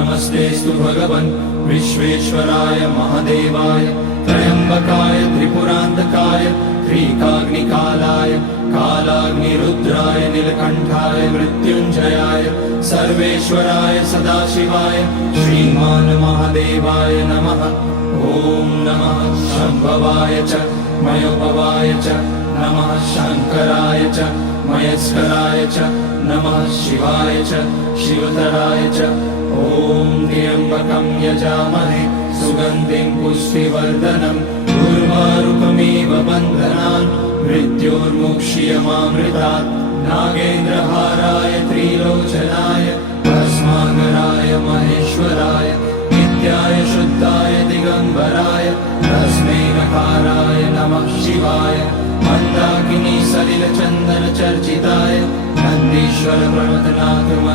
नमस्तेस्तु भगवन् विश्वेश्वराय महादेवाय त्र्यम्बकाय त्रिपुरान्तकाय त्रिकाग्निकालाय कालाग्निरुद्राय नीलकण्ठाय मृत्युञ्जयाय सर्वेश्वराय सदाशिवाय श्रीमान् महादेवाय नमः। ॐ नमः शम्भवाय च मयोभवाय च नमः शङ्कराय च मयस्कराय च नमः शिवाय च शिवतराय च। ॐ त्र्यम्बकं यजामहे सुगन्धिं पुष्टिवर्धनम् उर्वारुकमिव बन्धनान् मृत्योर्मुक्ष्यमामृतात्। नागेन्द्रहाराय त्रिलोचनाय भस्माकराय महेश्वराय नित्याय शुद्धाय दिगम्बराय तस्मै नकाराय नमः शिवाय। मन्दाकिनी सलिलचन्दन चर्चिताय नन्दीश्वर प्रमथनाथ